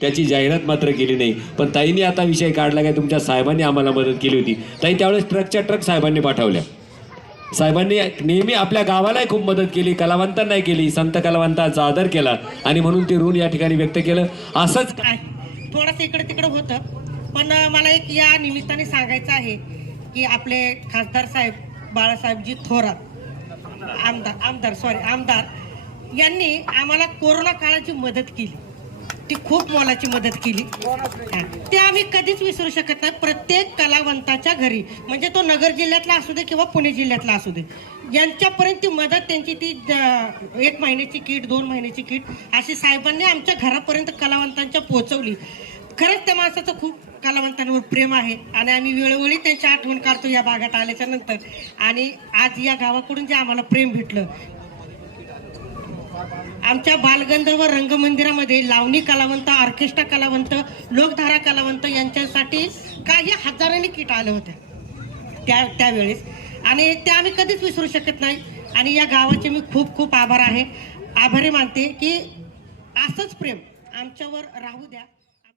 त्याची जाहिरात मात्र केली नाही. पण ताईंनी आता विषय काढला काय तुमच्या साहेबांनी आम्हाला मदत केली होती. ताई त्यावेळेस ट्रकच्या ट्रक साहेबांनी पाठवल्या. साहेबांनी नेहमी आपल्या गावालाही खूप मदत केली कलावंतांनाही केली संत कलावंतांचा आदर केला आणि म्हणून ते ऋण या ठिकाणी व्यक्त केलं. असंच काय? थोडंसं इकडे तिकडे होतं. पण मला एक या निमित्ताने सांगायचं आहे की आपले खासदार साहेब बाळासाहेबजी थोरात आमदार आमदार सॉरी आमदार यांनी आम्हाला कोरोना काळाची मदत केली. ती खूप मोलाची मदत केली. ते आम्ही कधीच विसरू शकत नाही. प्रत्येक कलावंताच्या घरी म्हणजे तो नगर जिल्ह्यातला असू दे किंवा पुणे जिल्ह्यातला असू दे यांच्यापर्यंत ती मदत त्यांची ती एक महिन्याची किट दोन महिन्याची किट अशी साहेबांनी आमच्या घरापर्यंत कलावंतांच्या पोहोचवली. खरंच त्या माणसाचं खूप कलावंतांवर प्रेम आहे आणि आम्ही वेळोवेळी त्यांची आठवण काढतो या भागात आल्याच्यानंतर. आणि आज या गावाकडून जे आम्हाला प्रेम भेटलं आमच्या बालगंधर्व रंगमंदिरामध्ये लावणी कलावंत ऑर्केस्ट्रा कलावंत लोकधारा कलावंत यांच्यासाठी काही हजारांनी किट आल्या होत्या. त्या त्यावेळेस. आणि त्या आम्ही कधीच विसरू शकत नाही. आणि या गावाचे मी खूप खूप आभार आहे. आभारी मानते की असंच प्रेम आमच्यावर राहू द्या.